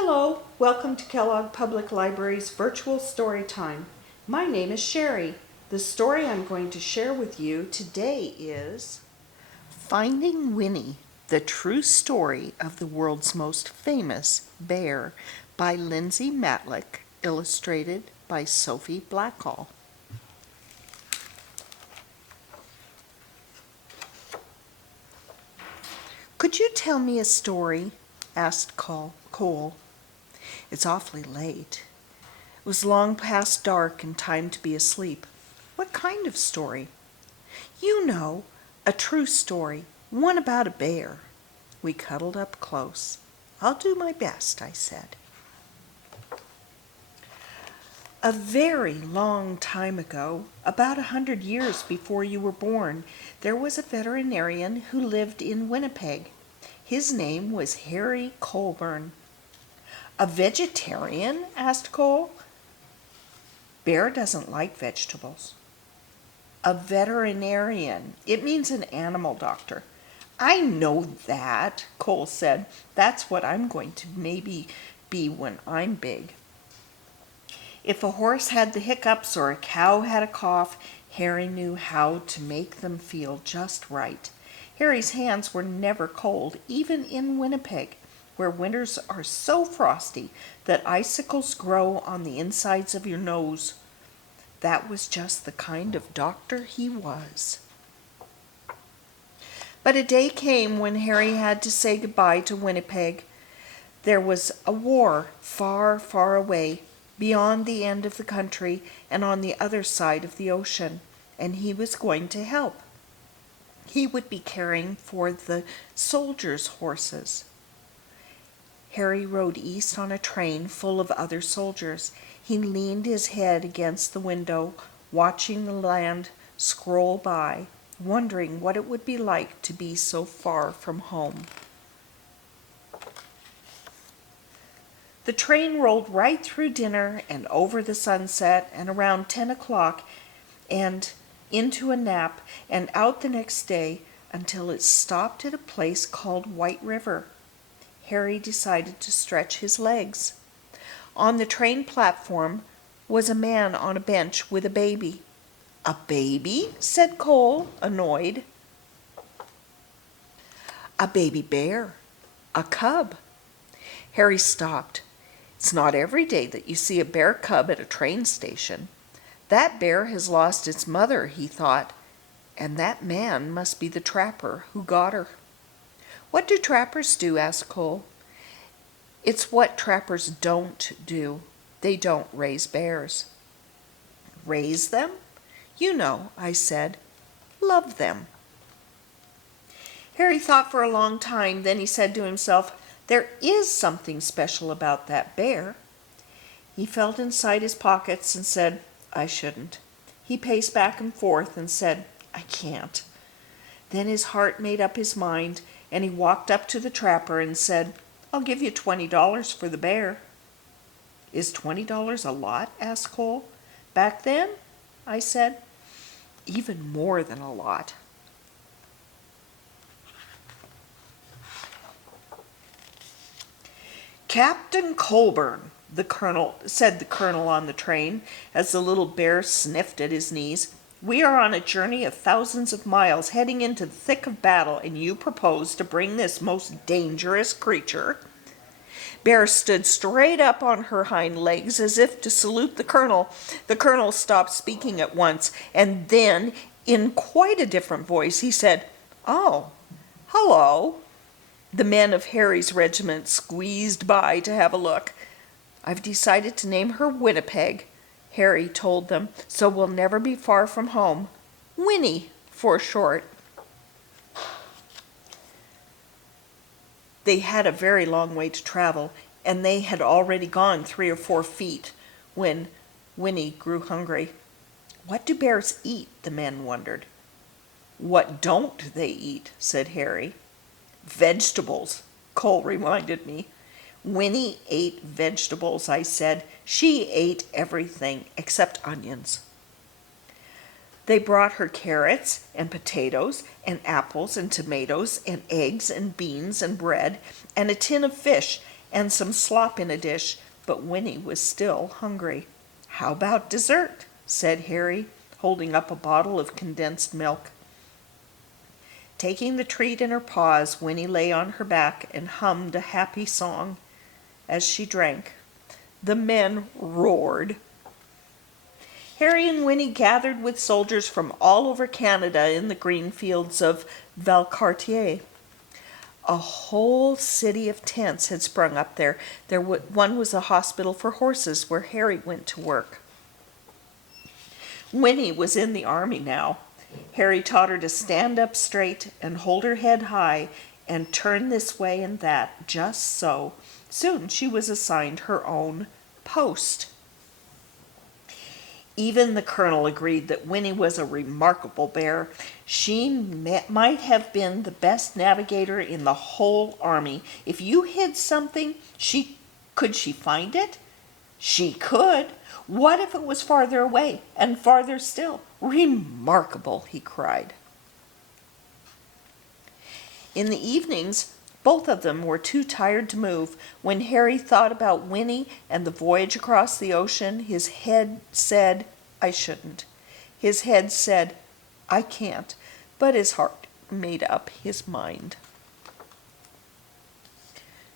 Hello, welcome to Kellogg Public Library's virtual story time. My name is Sherry. The story I'm going to share with you today is Finding Winnie, the True Story of the World's Most Famous Bear by Lindsay Mattick, illustrated by Sophie Blackall. Could you tell me a story? Asked Cole. It's awfully late. It was long past dark and time to be asleep. What kind of story? You know, a true story, one about a bear. We cuddled up close. I'll do my best, I said. A very long time ago, about 100 years before you were born, there was a veterinarian who lived in Winnipeg. His name was Harry Colburn. A vegetarian? Asked Cole. Bear doesn't like vegetables. A veterinarian. It means an animal doctor. I know that, Cole said. That's what I'm going to maybe be when I'm big. If a horse had the hiccups or a cow had a cough, Harry knew how to make them feel just right. Harry's hands were never cold, even in Winnipeg, where winters are so frosty that icicles grow on the insides of your nose. That was just the kind of doctor he was. But a day came when Harry had to say goodbye to Winnipeg. There was a war far, far away, beyond the end of the country and on the other side of the ocean, and he was going to help. He would be caring for the soldiers' horses. Harry rode east on a train full of other soldiers. He leaned his head against the window, watching the land scroll by, wondering what it would be like to be so far from home. The train rolled right through dinner and over the sunset and around 10 o'clock and into a nap and out the next day until it stopped at a place called White River. Harry decided to stretch his legs. On the train platform was a man on a bench with a baby. A baby? Said Cole, annoyed. A baby bear. A cub. Harry stopped. It's not every day that you see a bear cub at a train station. That bear has lost its mother, he thought, and that man must be the trapper who got her. What do trappers do? Asked Cole. It's what trappers don't do. They don't raise bears. Raise them? You know, I said. Love them. Harry thought for a long time, then he said to himself, there is something special about that bear. He felt inside his pockets and said, I shouldn't. He paced back and forth and said, I can't. Then his heart made up his mind, and he walked up to the trapper and said, I'll give you $20 for the bear. Is $20 a lot? Asked Cole. Back then? I said. Even more than a lot. Captain Colburn, said the colonel on the train, as the little bear sniffed at his knees. We are on a journey of thousands of miles, heading into the thick of battle, and you propose to bring this most dangerous creature. Bear stood straight up on her hind legs as if to salute the colonel. The colonel stopped speaking at once, and then, in quite a different voice, he said, Oh, hello. The men of Harry's regiment squeezed by to have a look. I've decided to name her Winnipeg, Harry told them, so we'll never be far from home. Winnie, for short. They had a very long way to travel, and they had already gone 3 or 4 feet when Winnie grew hungry. What do bears eat? The men wondered. What don't they eat? Said Harry. Vegetables, Cole reminded me. Winnie ate vegetables, I said. She ate everything except onions. They brought her carrots and potatoes and apples and tomatoes and eggs and beans and bread and a tin of fish and some slop in a dish, but Winnie was still hungry. "How about dessert?" said Harry, holding up a bottle of condensed milk. Taking the treat in her paws, Winnie lay on her back and hummed a happy song as she drank. The men roared. Harry and Winnie gathered with soldiers from all over Canada in the green fields of Valcartier. A whole city of tents had sprung up there. One was a hospital for horses where Harry went to work. Winnie was in the army now. Harry taught her to stand up straight and hold her head high and turn this way and that, just so. Soon she was assigned her own post. Even the colonel agreed that Winnie was a remarkable bear. She might have been the best navigator in the whole army. If you hid something, could she find it? She could. What if it was farther away and farther still? Remarkable, he cried. In the evenings, both of them were too tired to move. When Harry thought about Winnie and the voyage across the ocean, his head said, "I shouldn't." His head said, "I can't," but his heart made up his mind.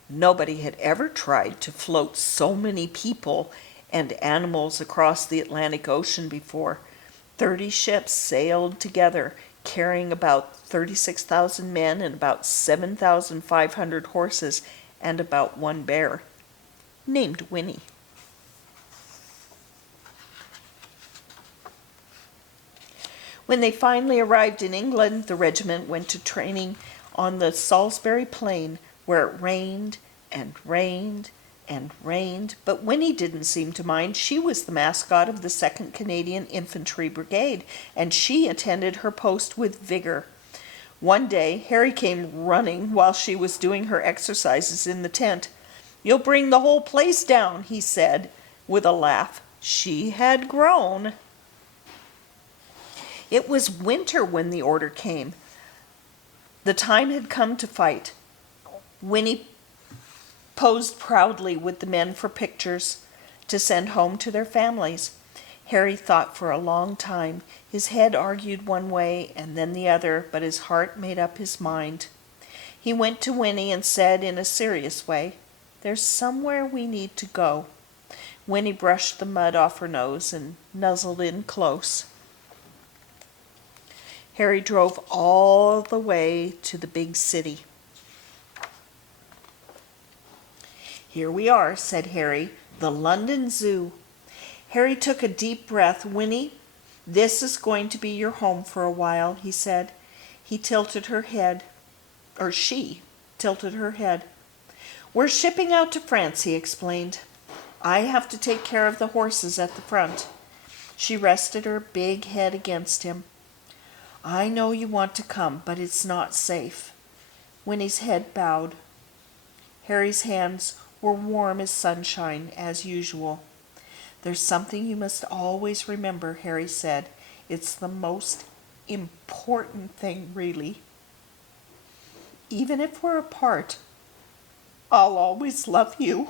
Nobody had ever tried to float so many people and animals across the Atlantic Ocean before. 30 ships sailed together, carrying about 36,000 men and about 7,500 horses and about one bear, named Winnie. When they finally arrived in England, the regiment went to training on the Salisbury Plain, where it rained and rained and rained, but Winnie didn't seem to mind. She was the mascot of the 2nd Canadian Infantry Brigade, and she attended her post with vigor. One day, Harry came running while she was doing her exercises in the tent. "You'll bring the whole place down," he said, with a laugh. She had grown. It was winter when the order came. The time had come to fight. Winnie posed proudly with the men for pictures to send home to their families. Harry thought for a long time. His head argued one way and then the other, but his heart made up his mind. He went to Winnie and said in a serious way, "There's somewhere we need to go." Winnie brushed the mud off her nose and nuzzled in close. Harry drove all the way to the big city. "Here we are," said Harry, "the London Zoo." Harry took a deep breath. "Winnie, this is going to be your home for a while," he said. He tilted her head, or she tilted her head. "We're shipping out to France," he explained. "I have to take care of the horses at the front." She rested her big head against him. "I know you want to come, but it's not safe." Winnie's head bowed. Harry's hands were warm as sunshine, as usual. "There's something you must always remember," Harry said. "It's the most important thing, really. Even if we're apart, I'll always love you.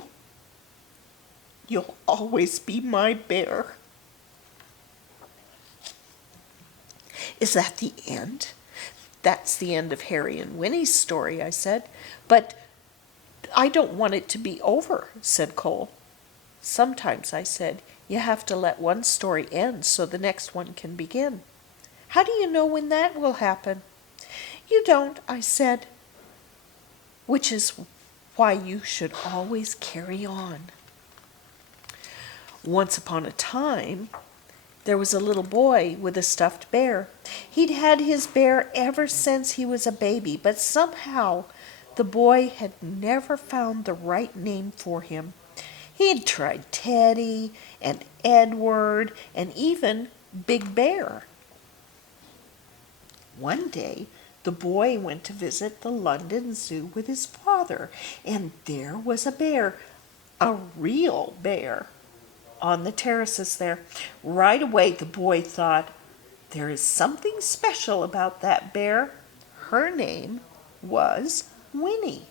You'll always be my bear." "Is that the end?" "That's the end of Harry and Winnie's story," I said. "But I don't want it to be over," said Cole. "Sometimes," I said, "you have to let one story end so the next one can begin." "How do you know when that will happen?" "You don't," I said. "Which is why you should always carry on." Once upon a time, there was a little boy with a stuffed bear. He'd had his bear ever since he was a baby, but somehow the boy had never found the right name for him. He'd tried Teddy and Edward and even Big Bear. One day, the boy went to visit the London Zoo with his father, and there was a bear, a real bear, on the terraces there. Right away, the boy thought, "There is something special about that bear." Her name was Winnie.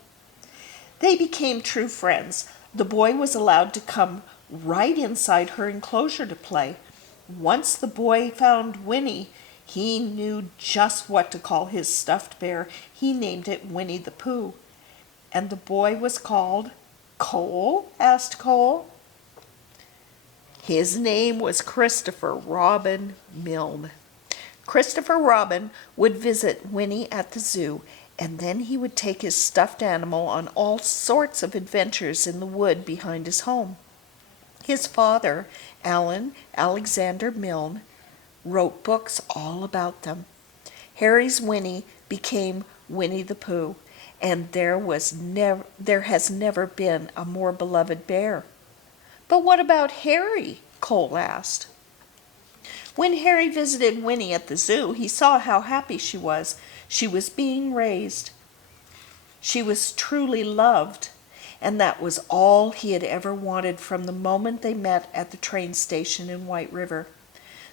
They became true friends. The boy was allowed to come right inside her enclosure to play. Once the boy found Winnie, he knew just what to call his stuffed bear. He named it Winnie the Pooh. And the boy was called Cole? Asked Cole. His name was Christopher Robin Milne. Christopher Robin would visit Winnie at the zoo, and then he would take his stuffed animal on all sorts of adventures in the wood behind his home. His father, Alan Alexander Milne, wrote books all about them. Harry's Winnie became Winnie the Pooh, and there has never been a more beloved bear. But what about Harry? Cole asked. When Harry visited Winnie at the zoo, he saw how happy she was. She was being raised. She was truly loved, and that was all he had ever wanted from the moment they met at the train station in White River.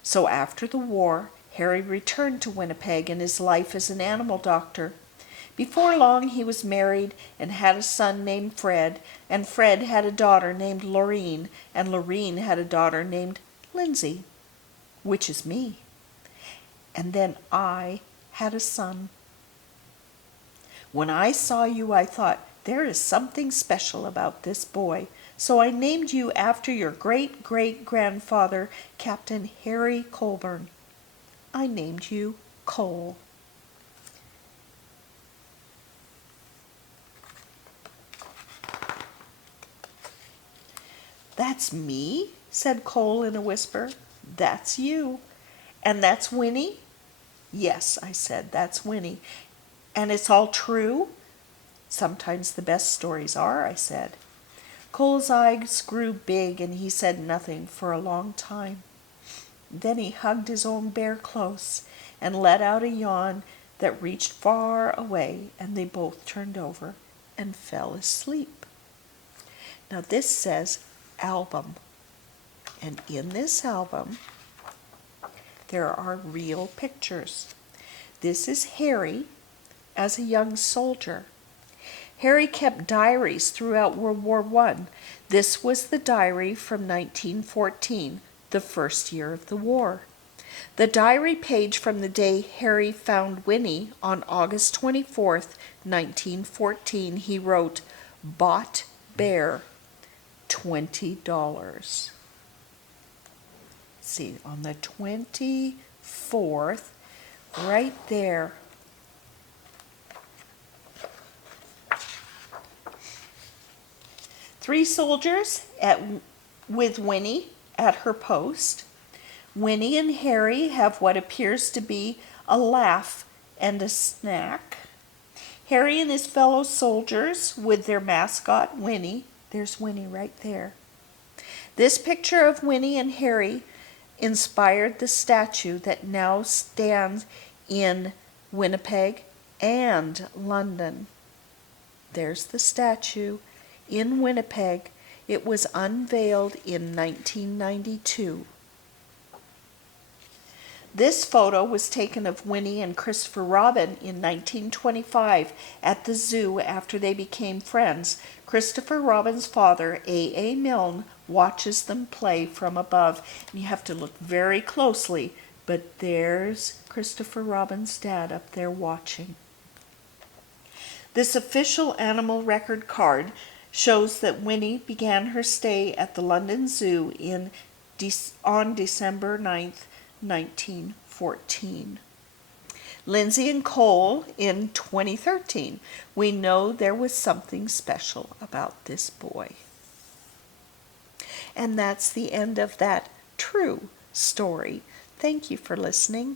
So after the war, Harry returned to Winnipeg in his life as an animal doctor. Before long, he was married and had a son named Fred, and Fred had a daughter named Lorene, and Lorene had a daughter named Lindsay, which is me. And then I had a son. When I saw you, I thought, there is something special about this boy. So I named you after your great-great-grandfather, Captain Harry Colburn. I named you Cole. That's me, said Cole in a whisper. That's you. And that's Winnie? Yes, I said, that's Winnie. And it's all true? Sometimes the best stories are, I said. Cole's eyes grew big and he said nothing for a long time. Then he hugged his own bear close and let out a yawn that reached far away, and they both turned over and fell asleep. Now this says album, and in this album there are real pictures. This is Harry as a young soldier. Harry kept diaries throughout World War I. This was the diary from 1914, the first year of the war. The diary page from the day Harry found Winnie on August 24th, 1914, he wrote, "Bought bear, $20. See, on the 24th, right there. Three soldiers with Winnie at her post. Winnie and Harry have what appears to be a laugh and a snack. Harry and his fellow soldiers with their mascot, Winnie. There's Winnie right there. This picture of Winnie and Harry inspired the statue that now stands in Winnipeg and London. There's the statue in Winnipeg. It was unveiled in 1992. This photo was taken of Winnie and Christopher Robin in 1925 at the zoo after they became friends. Christopher Robin's father, A. Milne, watches them play from above. And you have to look very closely, but there's Christopher Robin's dad up there watching. This official animal record card shows that Winnie began her stay at the London Zoo on December 9th, 1914. Lindsay and Cole in 2013. We know there was something special about this boy. And that's the end of that true story. Thank you for listening.